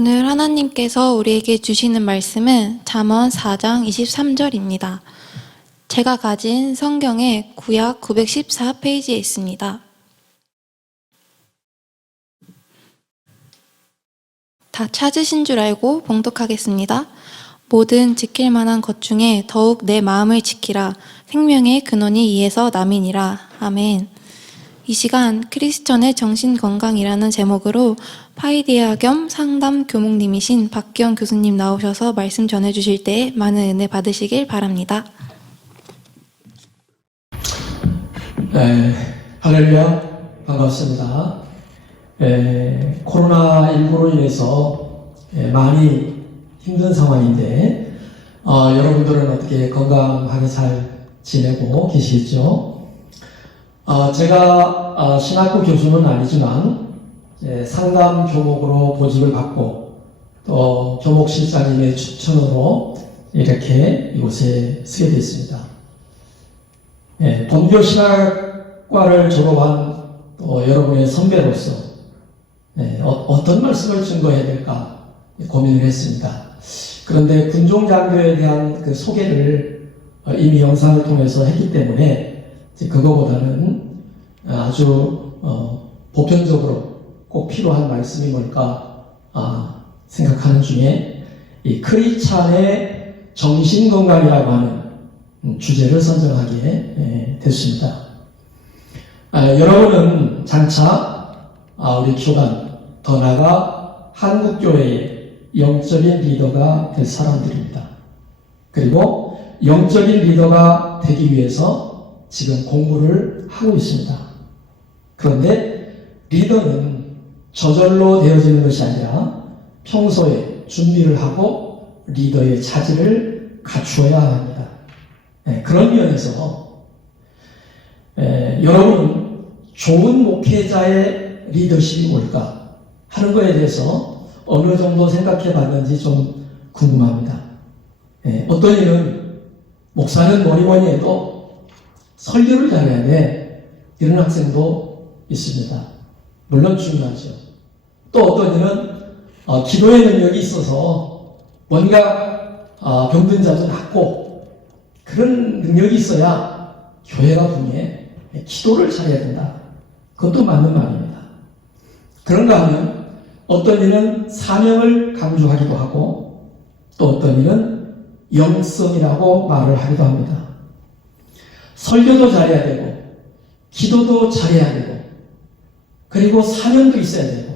오늘 하나님께서 우리에게 주시는 말씀은 잠언 4장 23절입니다. 제가 가진 성경의 구약 914페이지에 있습니다. 다 찾으신 줄 알고 봉독하겠습니다. 모든 지킬 만한 것 중에 더욱 내 마음을 지키라. 생명의 근원이 이에서 남이니라. 아멘. 이 시간 크리스천의 정신건강이라는 제목으로 파이디아 겸 상담 교목님이신 박기영 교수님 나오셔서 말씀 전해주실 때 많은 은혜 받으시길 바랍니다. 네, 할렐루야, 반갑습니다. 코로나19로 인해서 많이 힘든 상황인데 여러분들은 어떻게 건강하게 잘 지내고 계시겠죠? 제가 신학부 교수는 아니지만 상담 교목으로 보직을 받고 또 교목실장님의 추천으로 이렇게 이곳에 서게 됐습니다. 본교 신학과를 졸업한 또 여러분의 선배로서 어떤 말씀을 증거해야 될까 고민을 했습니다. 그런데 군종장교에 대한 그 소개를 이미 영상을 통해서 했기 때문에 그거보다는 아주 보편적으로 꼭 필요한 말씀이 뭘까 생각하는 중에 이 크리스찬의 정신건강이라고 하는 주제를 선정하게 됐습니다. 여러분은 장차 우리 교단, 더 나아가 한국교회의 영적인 리더가 될 사람들입니다. 그리고 영적인 리더가 되기 위해서 지금 공부를 하고 있습니다. 그런데 리더는 저절로 되어지는 것이 아니라 평소에 준비를 하고 리더의 차질을 갖추어야 합니다. 그런 면에서 여러분은 좋은 목회자의 리더십이 뭘까 하는 것에 대해서 어느 정도 생각해 봤는지 좀 궁금합니다. 어떤 이는 목사는 뭐니 해도 설교를 잘해야 돼, 이런 학생도 있습니다. 물론 중요하죠. 또 어떤 이는 기도의 능력이 있어서 뭔가 병든 자도 낫고 그런 능력이 있어야 교회가 분명해 기도를 잘해야 된다. 그것도 맞는 말입니다. 그런가 하면 어떤 이는 사명을 강조하기도 하고 또 어떤 이는 영성이라고 말을 하기도 합니다. 설교도 잘해야 되고 기도도 잘해야 되고 그리고 사명도 있어야 되고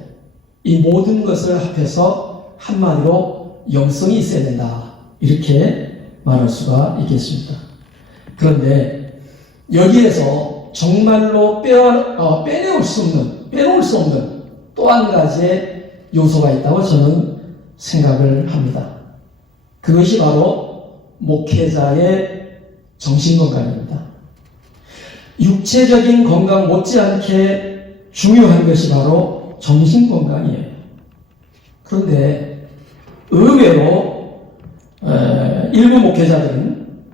이 모든 것을 합해서 한마디로 영성이 있어야 된다, 이렇게 말할 수가 있겠습니다. 그런데 여기에서 정말로 빼놓을 수 없는 또 한 가지의 요소가 있다고 저는 생각을 합니다. 그것이 바로 목회자의 정신건강입니다. 육체적인 건강 못지않게 중요한 것이 바로 정신건강이에요. 그런데 의외로 일부 목회자들은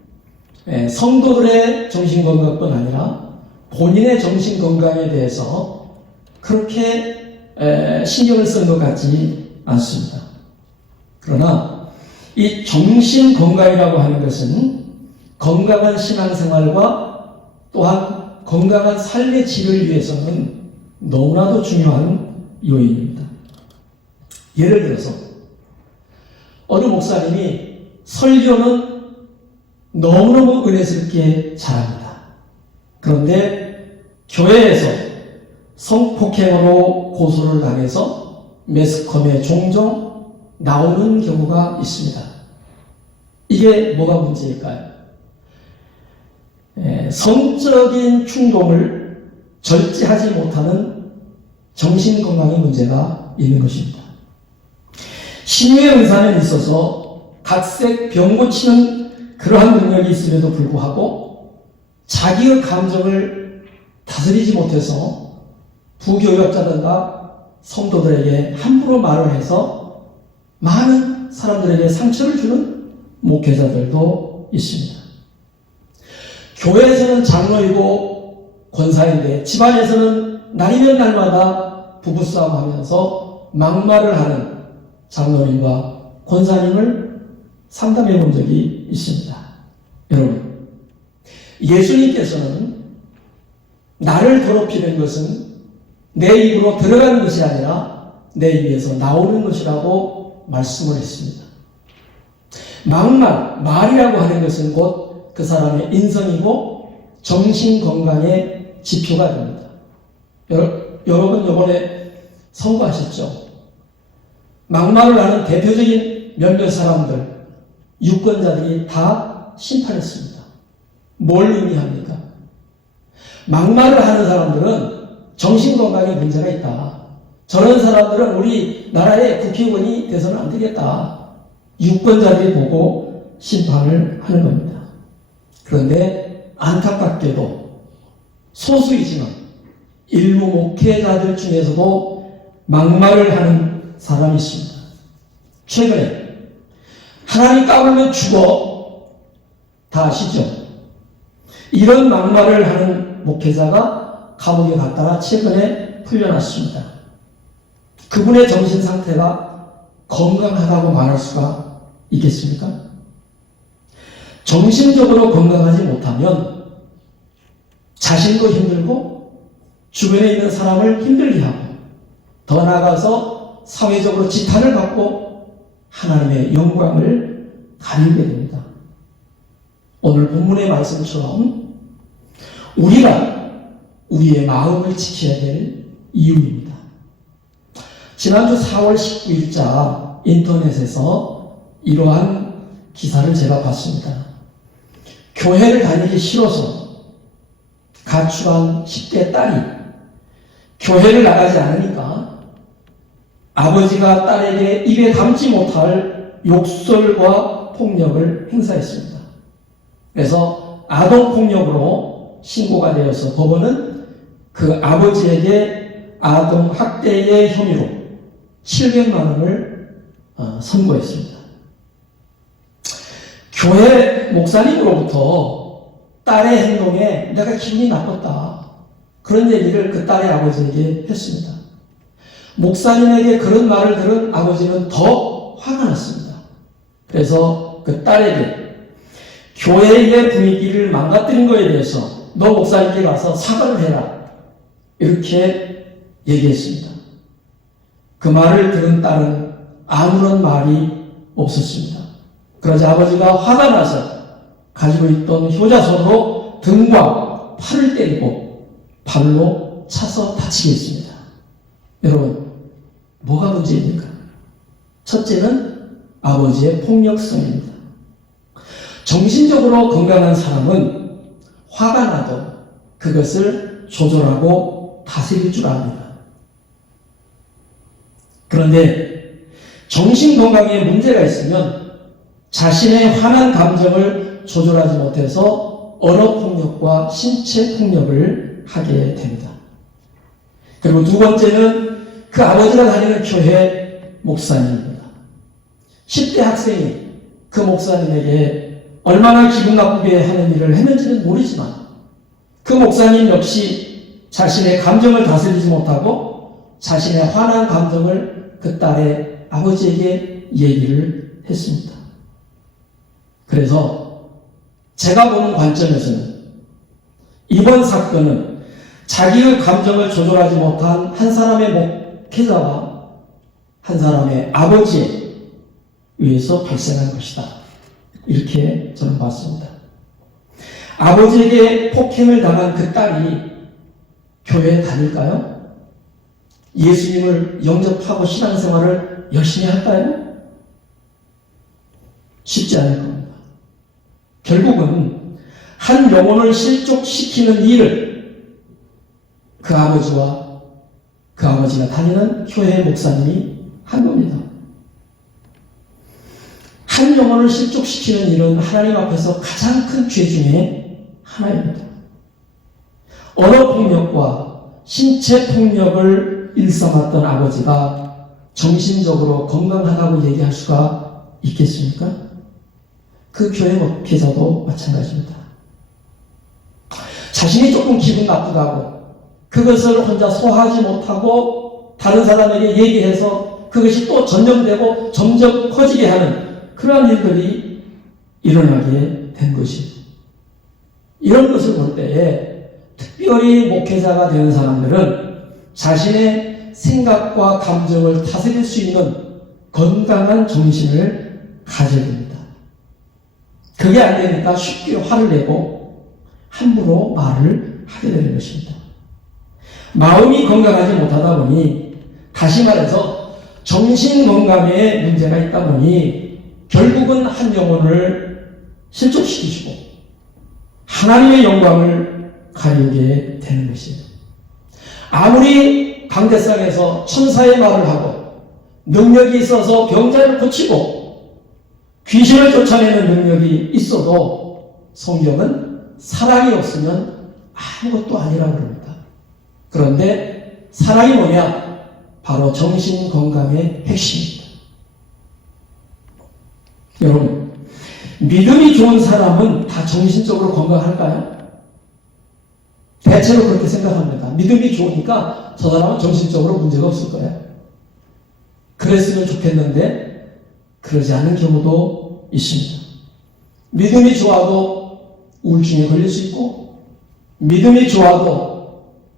성도들의 정신건강뿐 아니라 본인의 정신건강에 대해서 그렇게 신경을 쓰는 것 같지 않습니다. 그러나 이 정신건강이라고 하는 것은 건강한 신앙생활과 또한 건강한 삶의 질을 위해서는 너무나도 중요한 요인입니다. 예를 들어서 어느 목사님이 설교는 너무너무 은혜스럽게 잘합니다. 그런데 교회에서 성폭행으로 고소를 당해서 매스컴에 종종 나오는 경우가 있습니다. 이게 뭐가 문제일까요? 성적인 충동을 절제하지 못하는 정신건강의 문제가 있는 것입니다. 신유의 은사는 있어서 각색 병 고치는 그러한 능력이 있음에도 불구하고 자기의 감정을 다스리지 못해서 부교역자들과 성도들에게 함부로 말을 해서 많은 사람들에게 상처를 주는 목회자들도 있습니다. 교회에서는 장로이고 권사인데 집안에서는 날이면 날마다 부부싸움 하면서 막말을 하는 장로님과 권사님을 상담해 본 적이 있습니다. 여러분, 예수님께서는 나를 더럽히는 것은 내 입으로 들어가는 것이 아니라 내 입에서 나오는 것이라고 말씀을 했습니다. 막말, 말이라고 하는 것은 곧 그 사람의 인성이고 정신 건강의 지표가 됩니다. 여러분 이번에 선거하셨죠? 막말을 하는 대표적인 몇몇 사람들, 유권자들이 다 심판했습니다. 뭘 의미합니까? 막말을 하는 사람들은 정신건강에 문제가 있다. 저런 사람들은 우리나라의 국회의원이 돼서는 안 되겠다. 유권자들이 보고 심판을 하는 겁니다. 그런데 안타깝게도 소수이지만 일부 목회자들 중에서도 막말을 하는 사람이 있습니다. 최근에 하나님 까불면 죽어, 다 아시죠? 이런 막말을 하는 목회자가 감옥에 갔다가 최근에 풀려났습니다. 그분의 정신 상태가 건강하다고 말할 수가 있겠습니까? 정신적으로 건강하지 못하면 자신도 힘들고 주변에 있는 사람을 힘들게 하고 더 나아가서 사회적으로 지탄을 받고 하나님의 영광을 가리게 됩니다. 오늘 본문의 말씀처럼 우리가 우리의 마음을 지켜야 될 이유입니다. 지난주 4월 19일자 인터넷에서 이러한 기사를 제가 봤습니다. 교회를 다니기 싫어서 가출한 10대 딸이 교회를 나가지 않으니까 아버지가 딸에게 입에 담지 못할 욕설과 폭력을 행사했습니다. 그래서 아동폭력으로 신고가 되어서 법원은 그 아버지에게 아동학대의 혐의로 700만 원을 선고했습니다. 교회 목사님으로부터 딸의 행동에 내가 기분이 나빴다. 그런 얘기를 그 딸의 아버지에게 했습니다. 목사님에게 그런 말을 들은 아버지는 더 화가 났습니다. 그래서 그 딸에게 교회의 분위기를 망가뜨린 것에 대해서 너 목사님께 가서 사과를 해라. 이렇게 얘기했습니다. 그 말을 들은 딸은 아무런 말이 없었습니다. 그러자 아버지가 화가 나서 가지고 있던 효자손으로 등과 팔을 때리고 발로 차서 다치게 했습니다. 여러분, 뭐가 문제입니까? 첫째는 아버지의 폭력성입니다. 정신적으로 건강한 사람은 화가 나도 그것을 조절하고 다스릴 줄 압니다. 그런데 정신건강에 문제가 있으면 자신의 화난 감정을 조절하지 못해서 언어폭력과 신체폭력을 하게 됩니다. 그리고 두 번째는 그 아버지가 다니는 교회 목사님입니다. 10대 학생이 그 목사님에게 얼마나 기분 나쁘게 하는 일을 했는지는 모르지만 그 목사님 역시 자신의 감정을 다스리지 못하고 자신의 화난 감정을 그 딸의 아버지에게 얘기를 했습니다. 그래서 제가 보는 관점에서는 이번 사건은 자기의 감정을 조절하지 못한 한 사람의 목회자와 한 사람의 아버지에 의해서 발생한 것이다. 이렇게 저는 봤습니다. 아버지에게 폭행을 당한 그 딸이 교회에 다닐까요? 예수님을 영접하고 신앙생활을 열심히 할까요? 쉽지 않을 겁니다. 결국은 한 영혼을 실족시키는 일을 그 아버지와 그 아버지가 다니는 교회 목사님이 한 겁니다. 한 영혼을 실족시키는 일은 하나님 앞에서 가장 큰 죄 중에 하나입니다. 언어폭력과 신체폭력을 일삼았던 아버지가 정신적으로 건강하다고 얘기할 수가 있겠습니까? 그 교회 목회자도 마찬가지입니다. 자신이 조금 기분 나쁘다고 그것을 혼자 소화하지 못하고 다른 사람에게 얘기해서 그것이 또 전염되고 점점 커지게 하는 그러한 일들이 일어나게 된 것이죠. 이런 것을 볼 때에 특별히 목회자가 되는 사람들은 자신의 생각과 감정을 다스릴 수 있는 건강한 정신을 가져야 됩니다. 그게 안 되니까 쉽게 화를 내고 함부로 말을 하게 되는 것입니다. 마음이 건강하지 못하다 보니, 다시 말해서 정신 건강에 문제가 있다 보니 결국은 한 영혼을 실족시키시고 하나님의 영광을 가리우게 되는 것이에요. 아무리 강대상에서 천사의 말을 하고 능력이 있어서 병자를 고치고 귀신을 쫓아내는 능력이 있어도 성경은 사랑이 없으면 아무것도 아니라고 합니다. 그런데 사랑이 뭐냐? 바로 정신 건강의 핵심입니다. 여러분, 믿음이 좋은 사람은 다 정신적으로 건강할까요? 대체로 그렇게 생각합니다. 믿음이 좋으니까 저 사람은 정신적으로 문제가 없을 거예요. 그랬으면 좋겠는데 그러지 않은 경우도 있습니다. 믿음이 좋아도 우울증에 걸릴 수 있고, 믿음이 좋아도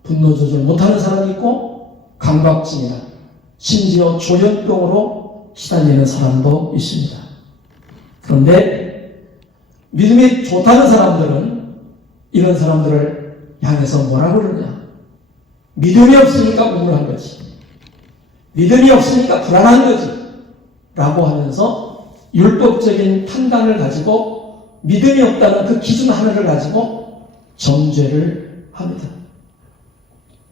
분노 조절 못하는 사람이 있고, 강박증이나 심지어 조현병으로 시달리는 사람도 있습니다. 그런데 믿음이 좋다는 사람들은 이런 사람들을 향해서 뭐라고 그러냐? 믿음이 없으니까 우울한 거지, 믿음이 없으니까 불안한 거지 라고 하면서 율법적인 판단을 가지고 믿음이 없다는 그 기준 하나를 가지고 정죄를 합니다.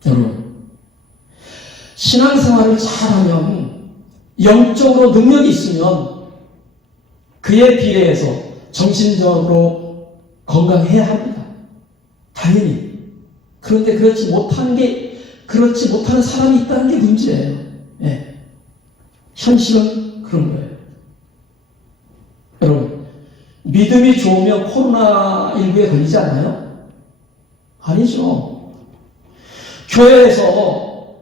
여러분, 신앙생활을 잘하면, 영적으로 능력이 있으면 그에 비례해서 정신적으로 건강해야 합니다. 당연히. 그런데 그렇지 못하는 사람이 있다는 게 문제예요. 네. 현실은 그런 거예요. 여러분, 믿음이 좋으면 코로나19에 걸리지 않나요? 아니죠. 교회에서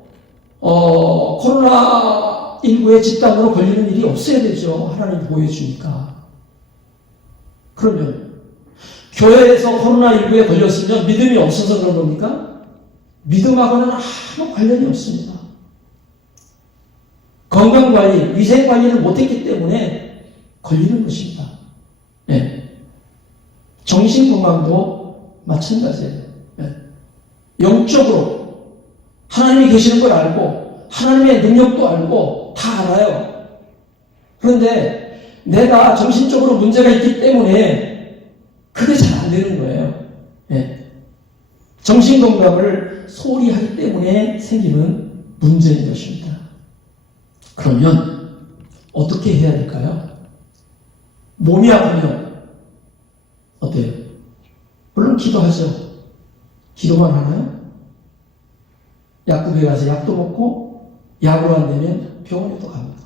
코로나19의 집단으로 걸리는 일이 없어야 되죠. 하나님 보여주니까. 그러면 교회에서 코로나19에 걸렸으면 믿음이 없어서 그런 겁니까? 믿음하고는 아무 관련이 없습니다. 건강관리, 위생관리를 못했기 때문에 걸리는 것입니다. 네. 정신건강도 마찬가지예요. 네. 영적으로 하나님이 계시는 걸 알고 하나님의 능력도 알고 다 알아요. 그런데 내가 정신적으로 문제가 있기 때문에 그게 잘 안 되는 거예요. 네. 정신건강을 소홀히 하기 때문에 생기는 문제인 것입니다. 그러면 어떻게 해야 될까요? 몸이 아프면 어때요? 물론 기도하죠. 기도만 하나요? 약국에 가서 약도 먹고 약으로 안 되면 병원에도 갑니다.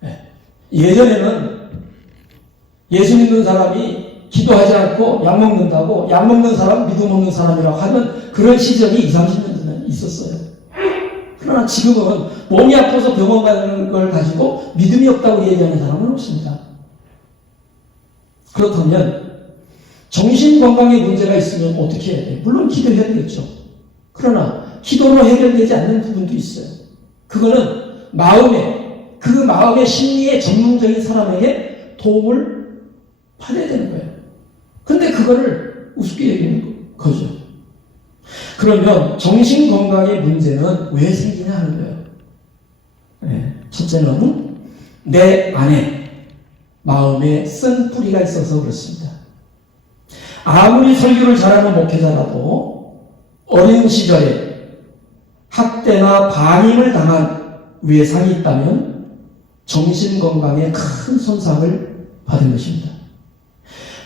네. 예전에는 예수 믿는 사람이 기도하지 않고 약 먹는다고 약 먹는 사람, 믿음 없는 사람이라고 하는 그런 시절이 20, 30년 전에 있었어요. 그러나 지금은 몸이 아파서 병원 가는 걸 가지고 믿음이 없다고 얘기하는 사람은 없습니다. 그렇다면 정신건강에 문제가 있으면 어떻게 해야 돼요? 물론 기도해야 되겠죠. 그러나 기도로 해결되지 않는 부분도 있어요. 그거는 그 마음의 심리에 전문적인 사람에게 도움을 받아야 되는 거예요. 근데 그거를 우습게 얘기하는 거죠. 그러면 정신건강의 문제는 왜 생기냐 하는 거예요. 네. 첫째는 내 안에 마음에 쓴 뿌리가 있어서 그렇습니다. 아무리 설교를 잘하는 목회자라도 어린 시절에 학대나 반임을 당한 외상이 있다면 정신건강에 큰 손상을 받은 것입니다.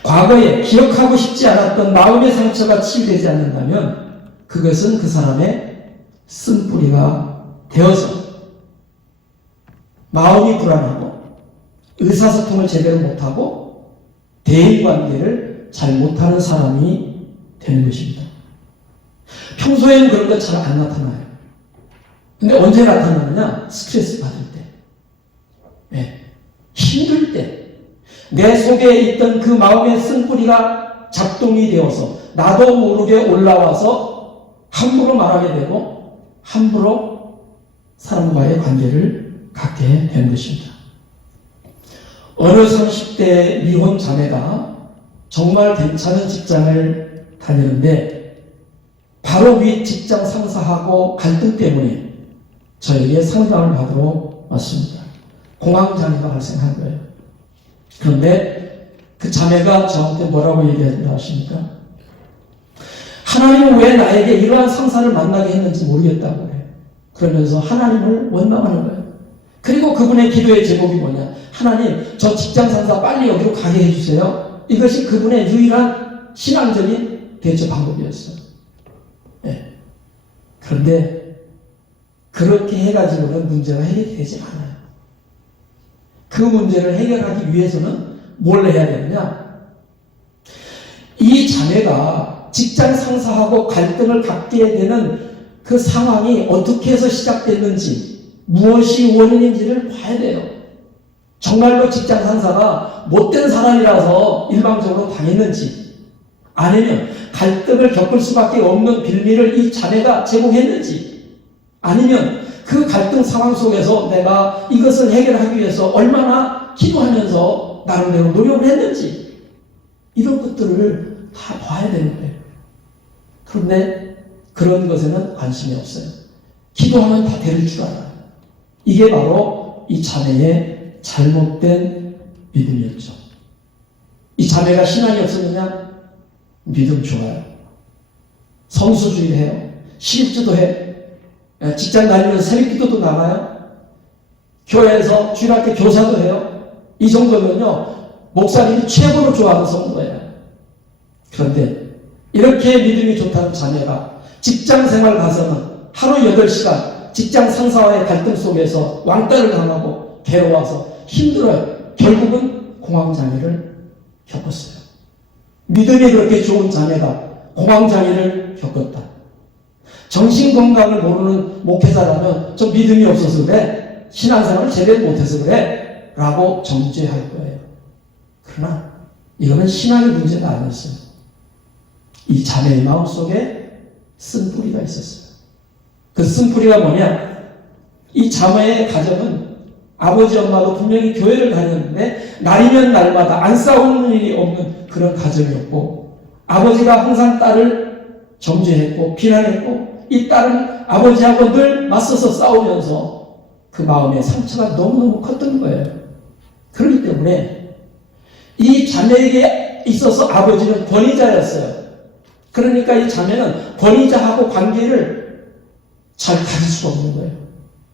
과거에 기억하고 싶지 않았던 마음의 상처가 치유되지 않는다면 그것은 그 사람의 쓴뿌리가 되어서 마음이 불안하고 의사소통을 제대로 못하고 대인관계를 잘 못하는 사람이 되는 것입니다. 평소에는 그런 것 잘 안 나타나요. 근데 언제 나타나느냐? 스트레스 받을 때. 힘들 때 내 속에 있던 그 마음의 쓴뿌리가 작동이 되어서 나도 모르게 올라와서 함부로 말하게 되고 함부로 사람과의 관계를 갖게 된 것입니다. 어느 30대 미혼 자매가 정말 괜찮은 직장을 다니는데 바로 위 직장 상사하고 갈등 때문에 저에게 상담을 받으러 왔습니다. 공황장애가 발생한 거예요. 그런데 그 자매가 저한테 뭐라고 얘기한다 하십니까? 하나님은 왜 나에게 이러한 상사를 만나게 했는지 모르겠다고 해요. 그러면서 하나님을 원망하는 거예요. 그리고 그분의 기도의 제목이 뭐냐? 하나님, 저 직장 상사 빨리 여기로 가게 해주세요. 이것이 그분의 유일한 신앙적인 대처 방법이었어요. 그런데 그렇게 해가지고는 문제가 해결되지 않아요. 그 문제를 해결하기 위해서는 뭘 해야 되느냐? 이 자매가 직장 상사하고 갈등을 갖게 되는 그 상황이 어떻게 해서 시작됐는지, 무엇이 원인인지를 봐야 돼요. 정말로 직장 상사가 못된 사람이라서 일방적으로 당했는지, 아니면 갈등을 겪을 수밖에 없는 빌미를 이 자매가 제공했는지, 아니면 그 갈등 상황 속에서 내가 이것을 해결하기 위해서 얼마나 기도하면서 나름대로 노력을 했는지, 이런 것들을 다 봐야 되는 거예요. 그런데 그런 것에는 관심이 없어요. 기도하면 다 될 줄 알아요. 이게 바로 이 자매의 잘못된 믿음이었죠. 이 자매가 신앙이 없었느냐? 믿음 좋아요. 성수주의 해요. 시집주도 해. 직장 다니면서 새벽기도도 나가요. 교회에서 주일학교 교사도 해요. 이 정도면요, 목사님이 최고로 좋아하는 성도예요. 그런데 이렇게 믿음이 좋다는 자매가 직장 생활 가서는 하루 8시간 직장 상사와의 갈등 속에서 왕따를 당하고 괴로워서 힘들어요. 결국은 공황장애를 겪었어요. 믿음이 그렇게 좋은 자매가 공황장애를 겪었다. 정신건강을 모르는 목회자라면 좀 믿음이 없어서 그래, 신앙생활을 제대로 못해서 그래 라고 정죄할 거예요. 그러나 이거는 신앙의 문제가 아니었어요. 이 자매의 마음속에 쓴뿌리가 있었어요. 그 쓴뿌리가 뭐냐? 이 자매의 가정은 아버지 엄마도 분명히 교회를 다녔는데 날이면 날마다 안 싸우는 일이 없는 그런 가정이었고, 아버지가 항상 딸을 정죄했고 비난했고, 이 딸은 아버지하고 늘 맞서서 싸우면서 그 마음의 상처가 너무너무 컸던 거예요. 그렇기 때문에 이 자매에게 있어서 아버지는 권위자였어요. 그러니까 이 자매는 권위자하고 관계를 잘 가질 수가 없는 거예요.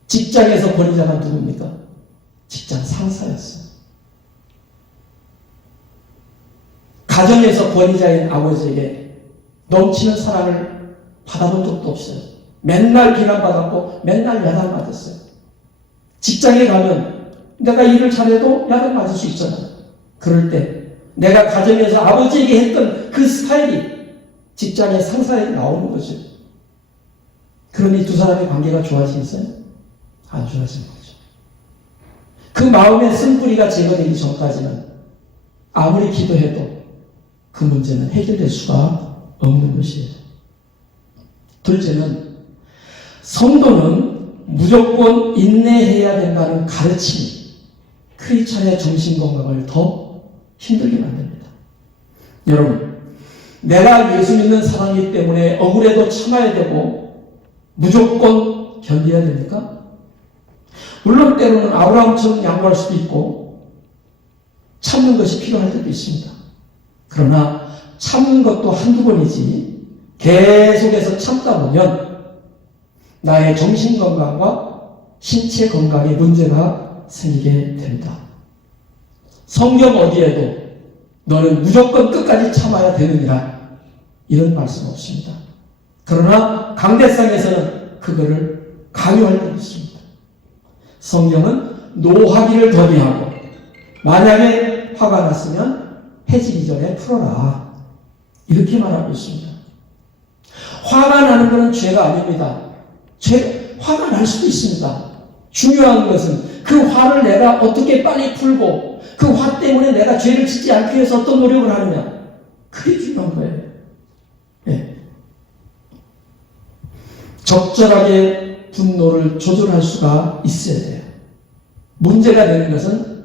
직장에서 권위자가 누굽니까? 직장 상사였어요. 가정에서 권위자인 아버지에게 넘치는 사랑을 받아본 적도 없어요. 맨날 비난받았고 맨날 야단 맞았어요. 직장에 가면 내가 일을 잘해도 야단 맞을 수 있잖아요. 그럴 때 내가 가정에서 아버지에게 했던 그 스타일이 직장의 상사에게 나오는 거죠. 그러니 두 사람의 관계가 좋아지겠어요? 안 좋아지는 거죠. 그 마음의 쓴뿌리가 제거되기 전까지는 아무리 기도해도 그 문제는 해결될 수가 없는 것이에요. 둘째는 성도는 무조건 인내해야 된다는 가르침이 크리스찬의 정신건강을 더 힘들게 만듭니다. 여러분, 내가 예수 믿는 사람이기 때문에 억울해도 참아야 되고 무조건 견뎌야 됩니까? 물론 때로는 아브라함처럼 양보할 수도 있고 참는 것이 필요할 때도 있습니다. 그러나 참는 것도 한두 번이지 계속해서 참다 보면 나의 정신건강과 신체 건강에 문제가 생기게 됩니다. 성경 어디에도 너는 무조건 끝까지 참아야 되느니라 이런 말씀 없습니다. 그러나 강대상에서는 그거를 강요할 때도 있습니다. 성경은 노하기를 더디하고 만약에 화가 났으면 해지기 전에 풀어라 이렇게 말하고 있습니다. 화가 나는 것은 죄가 아닙니다. 화가 날 수도 있습니다. 중요한 것은 그 화를 내가 어떻게 빨리 풀고 그 화 때문에 내가 죄를 짓지 않기 위해서 어떤 노력을 하느냐. 그게 중요한 거예요. 예. 적절하게 분노를 조절할 수가 있어야 돼요. 문제가 되는 것은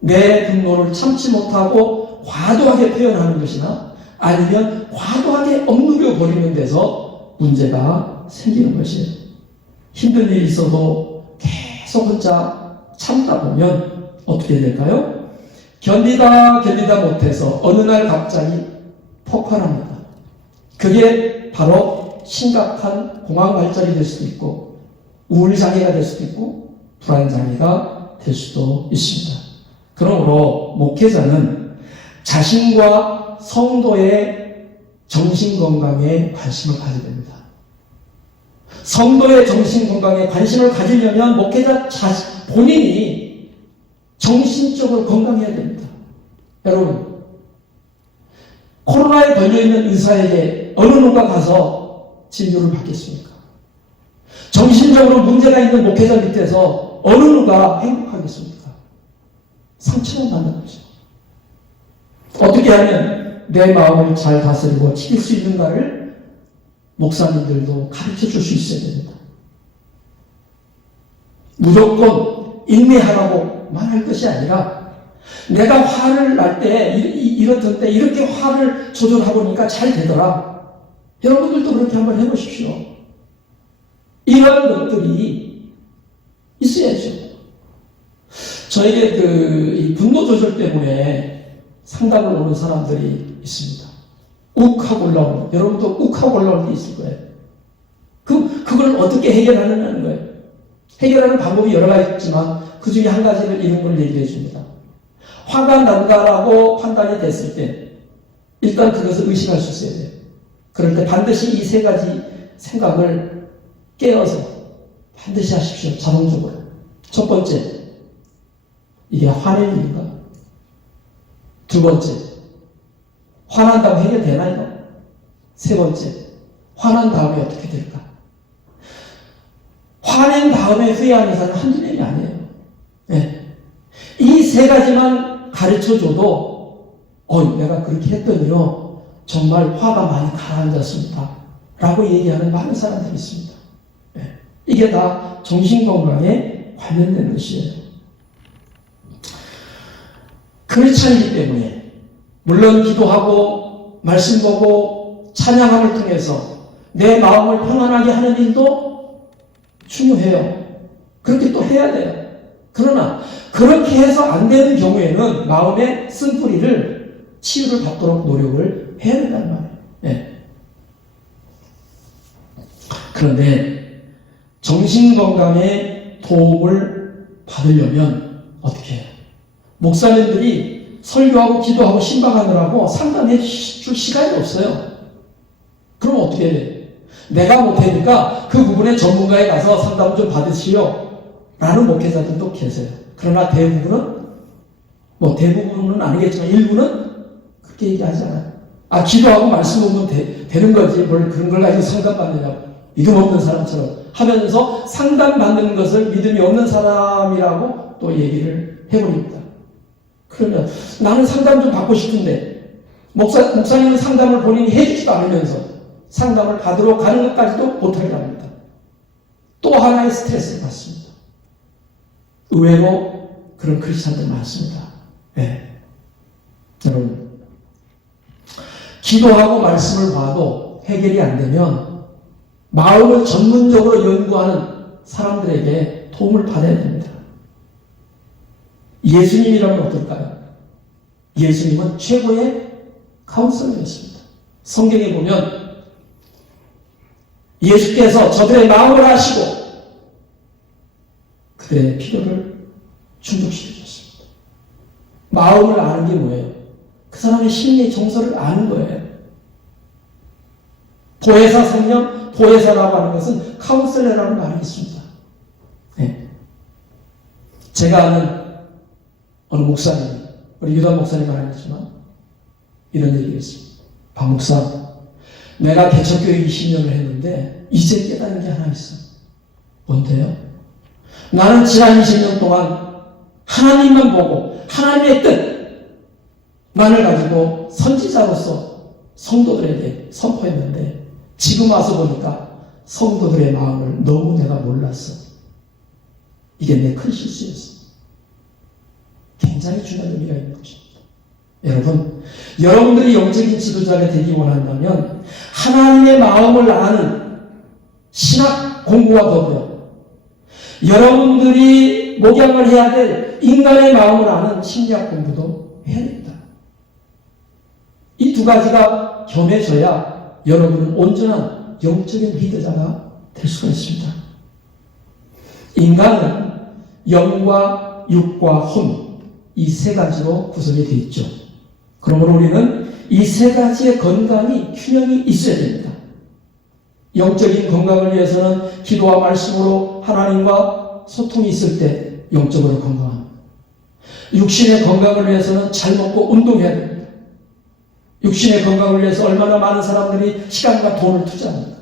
내 분노를 참지 못하고 과도하게 표현하는 것이나 아니면 과도하게 억누려 버리는 데서 문제가 생기는 것이에요. 힘든 일이 있어도 계속 혼자 참다 보면 어떻게 될까요? 견디다 못해서 어느 날 갑자기 폭발합니다. 그게 바로 심각한 공황 발작이 될 수도 있고 우울장애가 될 수도 있고 불안장애가 될 수도 있습니다. 그러므로 목회자는 자신과 성도의 정신건강에 관심을 가져야 됩니다. 성도의 정신건강에 관심을 가지려면 목회자 본인이 정신적으로 건강해야 됩니다. 여러분, 코로나에 걸려있는 의사에게 어느 누가 가서 진료를 받겠습니까? 정신적으로 문제가 있는 목회자 밑에서 어느 누가 행복하겠습니까? 상처만 받는 거죠. 어떻게 하면 내 마음을 잘 다스리고 지킬 수 있는가를 목사님들도 가르쳐 줄 수 있어야 됩니다. 무조건 인내하라고 말할 것이 아니라 내가 화를 날 때 이렇던 때 이렇게 화를 조절하보니까 잘 되더라. 여러분들도 그렇게 한번 해보십시오. 이런 것들이 있어야죠. 저에게 이 분노 조절 때문에 상담을 오는 사람들이 있습니다. 욱하고 올라오는, 여러분도 욱하고 올라오는 게 있을 거예요. 그걸 어떻게 해결하느냐는 거예요. 해결하는 방법이 여러 가지 있지만 그 중에 한 가지를 이런 걸 얘기해 줍니다. 화가 난다라고 판단이 됐을 때 일단 그것을 의심할 수 있어야 돼요. 그럴 때 반드시 이 세 가지 생각을 깨어서 반드시 하십시오. 자동적으로. 첫 번째, 이게 화낼 일인가? 두 번째, 화난다고 해결되나 이거? 세 번째, 화난 다음에 어떻게 될까? 화낸 다음에 후회하는 사람은 한두 명이 아니에요. 네. 이 세 가지만 가르쳐줘도 내가 그렇게 했더니요 정말 화가 많이 가라앉았습니다 라고 얘기하는 많은 사람들이 있습니다. 네. 이게 다 정신건강에 관련된 것이에요. 그렇지 않기 때문에 물론 기도하고 말씀 보고 찬양함을 통해서 내 마음을 평안하게 하는 일도 중요해요. 그렇게 또 해야 돼요. 그러나 그렇게 해서 안 되는 경우에는 마음의 쓴뿌리를 치유를 받도록 노력을 해야 된다는 말이에요. 네. 그런데 정신건강에 도움을 받으려면 어떻게 해요? 목사님들이 설교하고 기도하고 신방하느라고 상담해 줄 시간이 없어요. 그럼 어떻게 해요? 내가 못하니까 그 부분에 전문가에 가서 상담 좀 받으시오 라는 목회자들도 계세요. 그러나 대부분은 아니겠지만 일부는 그렇게 얘기하잖아요. 기도하고 말씀 보면 되는 거지 뭘 그런 걸 가지고 상담받느냐고 믿음 없는 사람처럼 하면서 상담받는 것을 믿음이 없는 사람이라고 또 얘기를 해버립니다. 그러면 나는 상담 좀 받고 싶은데 목사님은 상담을 본인이 해주지도 않으면서 상담을 받으러 가는 것까지도 못하게 합니다. 또 하나의 스트레스를 받습니다. 의외로 그런 크리스찬들 많습니다. 네. 여러분, 기도하고 말씀을 봐도 해결이 안 되면 마음을 전문적으로 연구하는 사람들에게 도움을 받아야 됩니다. 예수님이라면 어떨까요? 예수님은 최고의 카운슬러였습니다. 성경에 보면 예수께서 저들의 마음을 아시고 그들의 필요를 충족시켜주셨습니다. 마음을 아는 게 뭐예요? 그 사람의 심리의 정서를 아는 거예요. 보혜사 성령, 보혜사라고 하는 것은 카운슬러라는 말이 있습니다. 네. 제가 아는 어느 목사님, 우리 유다 목사님 아니지만 이런 얘기를 했습니다. 박 목사, 내가 개척교회 20년을 했는데 이제 깨달은 게 하나 있어. 뭔데요? 나는 지난 20년 동안 하나님만 보고 하나님의 뜻만을 가지고 선지자로서 성도들에게 선포했는데 지금 와서 보니까 성도들의 마음을 너무 내가 몰랐어. 이게 내 큰 실수였어. 굉장히 중요한 의미가 있는 것입니다. 여러분, 여러분들이 영적인 지도자가 되기 원한다면 하나님의 마음을 아는 신학 공부와 더불어 여러분들이 목양을 해야 될 인간의 마음을 아는 심리학 공부도 해야 됩니다. 이 두 가지가 겸해져야 여러분은 온전한 영적인 리더자가 될 수가 있습니다. 인간은 영과 육과 혼, 이 세 가지로 구성이 되어 있죠. 그러므로 우리는 이 세 가지의 건강이 균형이 있어야 됩니다. 영적인 건강을 위해서는 기도와 말씀으로 하나님과 소통이 있을 때 영적으로 건강합니다. 육신의 건강을 위해서는 잘 먹고 운동해야 됩니다. 육신의 건강을 위해서 얼마나 많은 사람들이 시간과 돈을 투자합니다.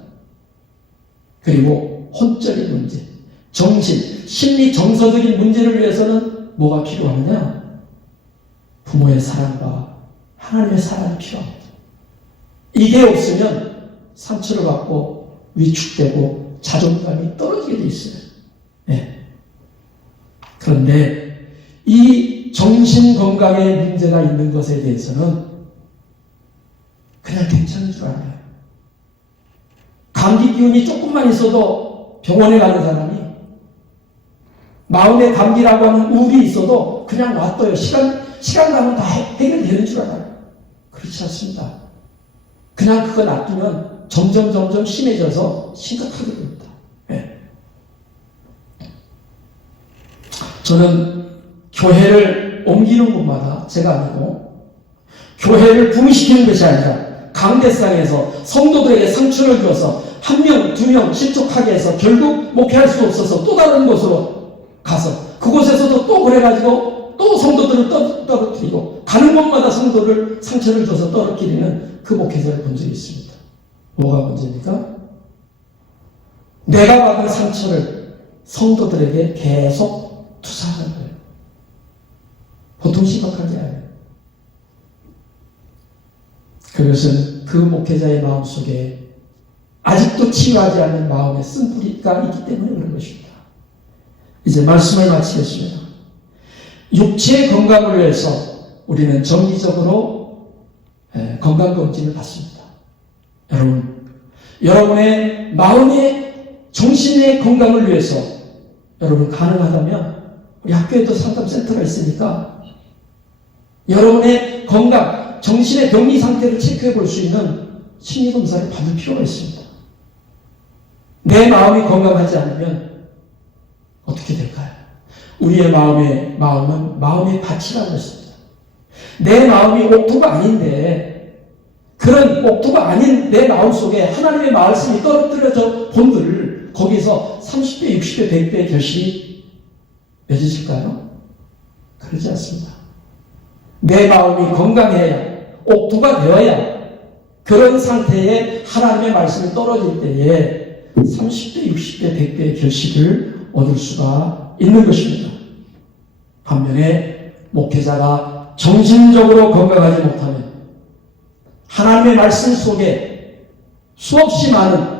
그리고 혼적인 문제, 정신, 심리, 정서적인 문제를 위해서는 뭐가 필요하느냐? 부모의 사랑과 하나님의 사랑이 필요합니다. 이게 없으면 상처를 받고 위축되고 자존감이 떨어지게 돼 있어요. 네. 그런데 이 정신 건강에 문제가 있는 것에 대해서는 그냥 괜찮은 줄 알아요. 감기 기운이 조금만 있어도 병원에 가는 사람이 마음의 감기라고 하는 우울이 있어도 그냥 놔둬요. 시간 가면 다 해결되는 줄 알아요. 그렇지 않습니다. 그냥 그거 놔두면 점점 심해져서 심각하게 됩니다. 네. 저는 교회를 옮기는 곳마다 제가 아니고 교회를 붕시키는 것이 아니라 강대상에서 성도들에게 상처를 주어서 한 명, 두 명 실족하게 해서 결국 목회할 수 없어서 또 다른 곳으로 가서 그곳에서도 또 그래가지고 또 성도들을 떨어뜨리고 가는 곳마다 성도를 상처를 줘서 떨어뜨리는 그 목회자를 본 적이 있습니다. 뭐가 문제입니까? 내가 받은 상처를 성도들에게 계속 투사하는 거예요. 보통 심각한 게 아니에요. 그것은 그 목회자의 마음속에 아직도 치유하지 않는 마음의 쓴뿌리가 있기 때문에 그런 것입니다. 이제 말씀을 마치겠습니다. 육체의 건강을 위해서 우리는 정기적으로 건강검진을 받습니다. 여러분의 마음의 정신의 건강을 위해서 여러분 가능하다면 우리 학교에도 상담센터가 있으니까 여러분의 건강, 정신의 병리 상태를 체크해 볼 수 있는 심리검사를 받을 필요가 있습니다. 내 마음이 건강하지 않으면 어떻게 될까요? 우리의 마음은 마음의 밭이라고 했습니다. 내 마음이 옥토가 아닌데 그런 옥토가 아닌 내 마음 속에 하나님의 말씀이 떨어뜨려져 본들 거기서 30배, 60배, 100배의 결실이 맺어질까요? 그러지 않습니다. 내 마음이 건강해야 옥토가 되어야 그런 상태에 하나님의 말씀이 떨어질 때에 30배, 60배, 100배의 결실을 얻을 수가 있는 것입니다. 반면에 목회자가 정신적으로 건강하지 못하면 하나님의 말씀 속에 수없이 많은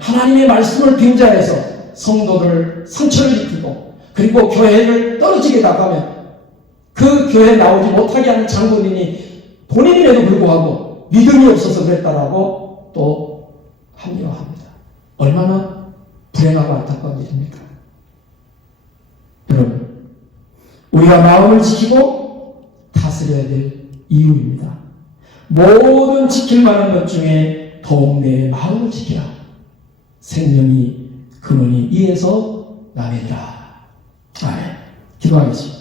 하나님의 말씀을 빙자해서 성도를 상처를 입히고 그리고 교회를 떨어지게 나가면 그 교회에 나오지 못하게 하는 장로님이 본인임에도 불구하고 믿음이 없어서 그랬다라고 또 합리화합니다. 얼마나 불행하고 안타까운 일입니까? 여러분, 우리가 마음을 지키고 다스려야 될 이유입니다. 모든 지킬 만한 것 중에 더욱 내 마음을 지키라. 생명이 근원이 이에서 나느니라. 아멘. 기도하겠습니다.